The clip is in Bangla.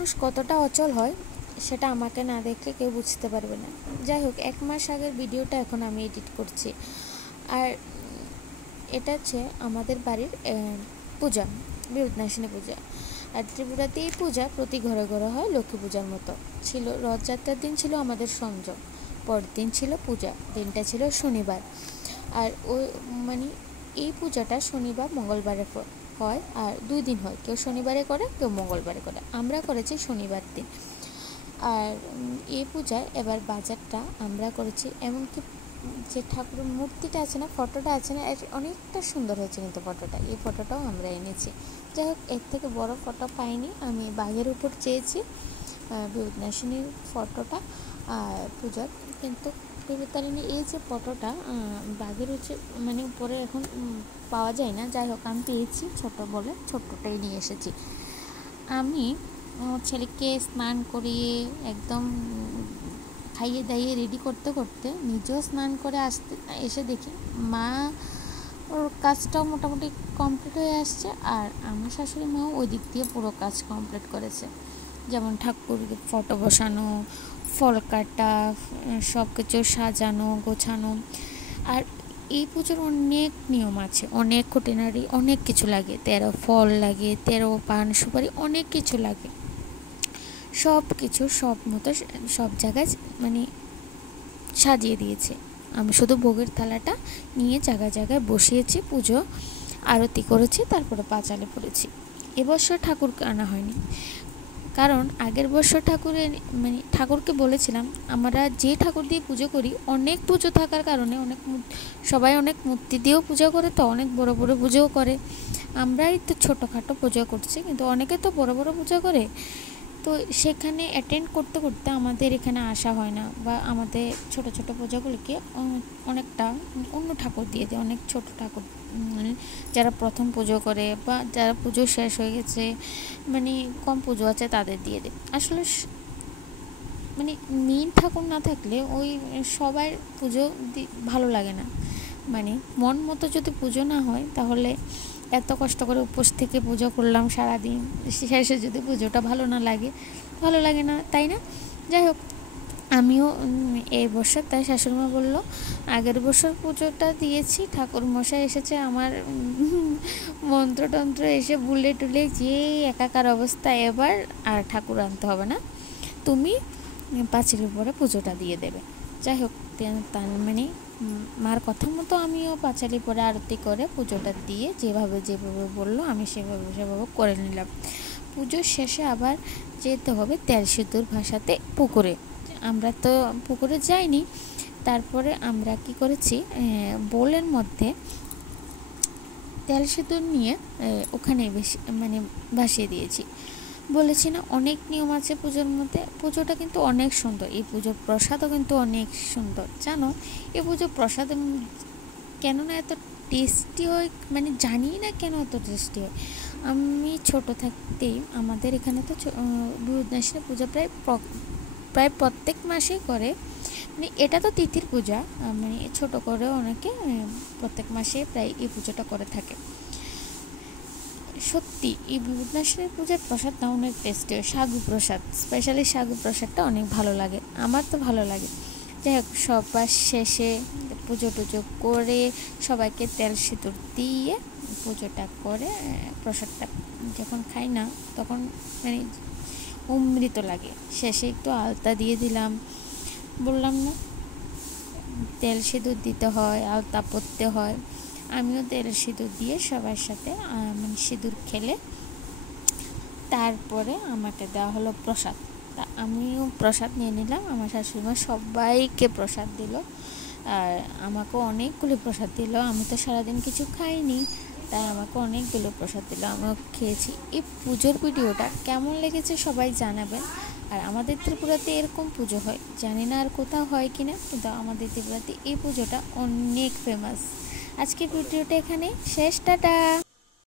মানুষ কতটা অচল হয় সেটা আমাকে না দেখলে কেউ বুঝতে পারবে না। যাই হোক, 1 মাস আগের ভিডিওটা এখন আমি এডিট করছি। আর এটা হচ্ছে আমাদের বাড়ির পূজা, বিপদনাশিনী পূজা। আর ত্রিপুরাতে এই পূজা প্রতি ঘরে ঘরে হয়, লক্ষ্মী পূজার মতো ছিল। রথযাত্রার দিন ছিল আমাদের সংযোগ, পরের দিন ছিল পূজা, দিনটা ছিল শনিবার। আর ওই মানে এই পূজাটা শনিবার মঙ্গলবারে হয়, আর 2 দিন হয়, কেউ শনিবারে করে কেউ মঙ্গলবারে করে। আমরা করেছি শনিবার দিন। আর এই পূজায় এবার বাজারটা আমরা করেছি, এমনকি যে ঠাকুরের মূর্তিটা আছে না, ফটোটা আছে না, অনেকটা সুন্দর হয়েছে কিন্তু ফটোটা, এই ফটোটাও আমরা এনেছি। যাই হোক, এর থেকে বড় ফটো পাইনি, আমি বাঘের উপর চেয়েছি বিপদনাশিনীর ফটোটা পূজার। কিন্তু বিপত্তারিণী এই যে ফটোটা বাঘের হচ্ছে মানে উপরে এখন পাওয়া যায় না। যাই হোক, আমি পেয়েছি ছোট বলে ছোট্টটাই নিয়ে এসেছি। আমি ছেলেকে স্নান করিয়ে একদম খাইয়ে দাইয়ে রেডি করতে করতে নিজেও স্নান করে এসে দেখি মা ওর কাজটাও মোটামুটি কমপ্লিট হয়ে আসছে, আর আমার শাশুড়ি মাও ওই দিক দিয়ে পুরো কাজ কমপ্লিট করেছে। যেমন ঠাকুরকে ফটো বসানো, ফল কাটা, সব কিছু সাজানো গোছানো। আর এই পুজোর অনেক নিয়ম আছে, অনেক খুঁটিনাটি, অনেক কিছু লাগে। 13 ফল লাগে, 13 পান সুপারি, অনেক কিছু লাগে। সব কিছু সব মতো সব জায়গায় মানে সাজিয়ে দিয়েছে। আমি শুধু ভোগের থালাটা নিয়ে জায়গায় জায়গায় বসিয়েছি, পুজো আরতি করেছি, তারপরে পাঁচালি পড়েছি। এবছর ঠাকুরকে আনা হয়নি, কারণ আগের বছর ঠাকুরকে বলেছিলাম আমরা যে ঠাকুর দিয়ে পুজো করি, অনেক পুজো থাকার কারণে সবাই অনেক মূর্তি দিয়েও পুজো করে, তো অনেক বড় বড় পুজোও করে। আমরাই তো ছোটোখাটো পুজো করছি, কিন্তু অনেকে তো বড় বড় পুজো করে। তো সেখানে অ্যাটেন্ড করতে করতে আমাদের এখানে আসা হয় না, বা আমাদের ছোট ছোট পূজাগুলিকে অনেকটা অন্য ঠাকুর দিয়ে দেয়, অনেক ছোট ঠাকুর মানে যারা প্রথম পুজো করে বা যারা পুজো শেষ হয়ে গেছে, মানে কম পুজো আছে, তাদের দিয়ে দেয়। আসলে মানে মেন ঠাকুর না থাকলে ওই সবার পুজো ভালো লাগে না। মানে মন মতো যদি পুজো না হয়, তাহলে এত কষ্ট করে উপোস থেকে পুজো করলাম সারাদিন, শেষে যদি পুজোটা ভালো লাগে না, তাই না? যাই হোক, আমিও এই বছর, তাই শাশুড়িমা বললো আগের বছর পুজোটা দিয়েছি, ঠাকুর মশাই এসেছে, আমার মন্ত্রতন্ত্র এসে বুলে টুলে যে একাকার অবস্থা, এবার আর ঠাকুর আনতে হবে না, তুমি পাঁচিলের পরে পুজোটা দিয়ে দেবে। যাই হোক, তার মানে মার কথা মতো আমিও পাঁচালি পরে আরতি করে পুজোটা দিয়ে যেভাবে বললো আমি সেভাবে করে নিলাম। পুজোর শেষে আবার যেতে হবে তেল সিঁদুর ভাসাতে পুকুরে। আমরা তো পুকুরে যাইনি, তারপরে আমরা কি করেছি, বোলের মধ্যে তেল সিঁদুর নিয়ে ওখানে ভাসিয়ে দিয়েছি। বলেছি না, অনেক নিয়ম আছে পুজোর মধ্যে। পুজোটা কিন্তু অনেক সুন্দর, এই পুজোর প্রসাদও কিন্তু অনেক সুন্দর। জানো, এই পুজোর প্রসাদ কেন না এত টেস্টি হয়, জানি না কেন এত টেস্টি হয়। আমি ছোট থাকতেই আমাদের এখানে তো বিপদনাশিনী পূজা প্রায় প্রত্যেক মাসেই করে। এটা তো তিথির পূজা, ছোট করে অনেকে প্রত্যেক মাসে প্রায় এই পুজোটা করে থাকে। সত্যি এই বিপদনাশিনীর পূজার প্রসাদটা অনেক টেস্টি হয়। সাগু প্রসাদ, স্পেশালি সাগু প্রসাদটা অনেক ভালো লাগে, আমার তো ভালো লাগে। যাই হোক, সবার শেষে পুজো টুজো করে সবাইকে তেল সিঁদুর দিয়ে পুজোটা করে প্রসাদটা যখন খাই না, তখন অমৃত লাগে। শেষে একটু আলতা দিয়ে দিলাম, বললাম না তেল সিঁদুর দিতে হয়, আলতা পরতে হয়। আমিও তেল সিঁদুর দিয়ে সবার সাথে সিঁদুর খেলে তারপরে আমাকে দেওয়া হলো প্রসাদ। তা আমিও প্রসাদ নিয়ে নিলাম, আমার শাশুড়িমা সবাইকে প্রসাদ দিল, আর আমাকেও অনেকগুলো প্রসাদ দিল। আমি তো সারাদিন কিছু খাইনি, তাই আমাকে অনেকগুলো প্রসাদ দিল, আমিও খেয়েছি। এই পুজোর ভিডিওটা কেমন লেগেছে সবাই জানাবেন। আর আমাদের ত্রিপুরাতে এরকম পুজো হয়, জানি না আর কোথাও হয় কিনা, কিন্তু আমাদের ত্রিপুরাতে এই পুজোটা অনেক ফেমাস। আজকের ভিডিওটা এখানে শেষ, টাটা।